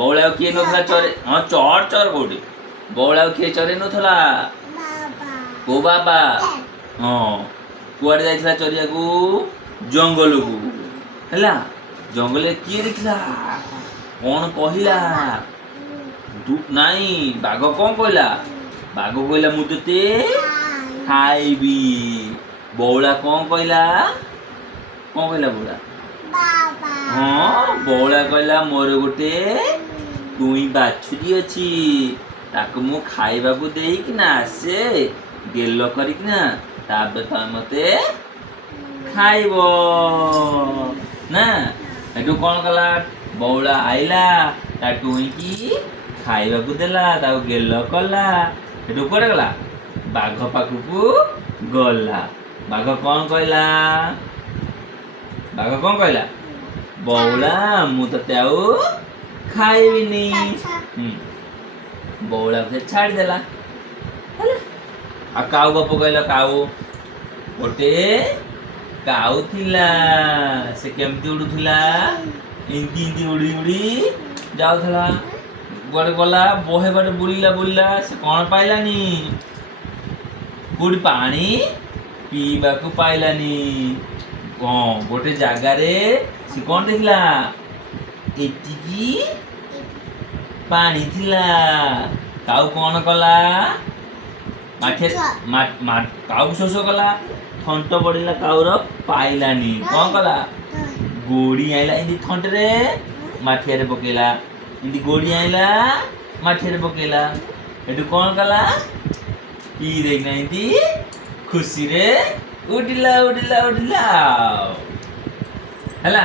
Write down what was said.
ବଉଳାକୁ କିଏ ନଉଥିଲା ଚରେ? ହଁ ଚର ଚର କୋଉଠି? ବଉଳାକୁ କିଏ ଚରେଇ ନଉଥିଲା? କୋଉ ବାବା? ହଁ କୁଆଡେ ଯାଇଥିଲା ଚରିବାକୁ? ଜଙ୍ଗଲକୁ। ହେଲା ଜଙ୍ଗଲରେ କିଏ ଦେଖିଲା? କଣ କହିଲା? ନାଇଁ ବାଘ କଣ କହିଲା? ବାଘ କହିଲା ମୁଁ ତତେ ଖାଇବି। ବଉଳା କଣ କହିଲା? କଣ କହିଲା ବଉଳା? ହଁ ବଉଳା କହିଲା ମୋର ଗୋଟେ ଟୁଇଁ ବାଛୁରୀ ଅଛି, ତାକୁ ମୁଁ ଖାଇବାକୁ ଦେଇକିନା ଆସେ ଗେଲ କରିକିନା ତାପରେ ତମେ ମତେ ଖାଇବ ନା। ଏଠୁ କଣ କଲା? ବଉଳା ଆଇଲା ତା ଟୁଇଁକି ଖାଇବାକୁ ଦେଲା, ତାକୁ ଗେଲ କଲା। ସେଠୁ କୁଆଡେ ଗଲା? ବାଘ ପାଖକୁ ଗଲା। ବାଘ କଣ କହିଲା? ବାଘ କଣ କହିଲା? ବଉଳା ମୁଁ ତତେ ଆଉ ଖାଇବିନି। ବଉଳାକୁ ସେ ଛାଡ଼ିଦେଲା। ଆଉ କାଉ ଗପ କହିଲ? କାଉ ଗୋଟେ କାଉ ଥିଲା। ସେ କେମିତି ଉଡୁଥିଲା? ଏମିତି ଏମିତି ଉଡି ଉଡି ଯାଉଥିଲା। କୁଆଡେ ଗଲା? ବହେ ବାଟ ବୁଲିଲା ବୁଲିଲା, ସେ କଣ ପାଇଲାନି? କୋଉଠି ପାଣି ପିଇବାକୁ ପାଇଲାନି। ଗୋଟେ ଜାଗାରେ ସେ କଣ ଦେଖିଲା? ଏତିକି ପାଣି ଥିଲା। କାଉ କଣ କଲା? କାଉ ଶୋଷ କଲା, ଥଣ୍ଟ ପଡିଲା କାଉର, ପାଇଲାନି। କଣ କଲା? ଗୋଡି ଆଇଲା ଏମିତି ଥଣ୍ଟରେ, ମାଠିଆରେ ପକେଇଲା। ଏମିତି ଗୋଡି ଆଇଲା, ମାଠିଆରେ ପକେଇଲା। ଏଠୁ କଣ କଲା? ପିଇ ଦେଇକିନା ଏମିତି ଖୁସିରେ ଉଡ଼ିଲା ଉଡ଼ିଲା ଉଡ଼ିଲା ହେଲା।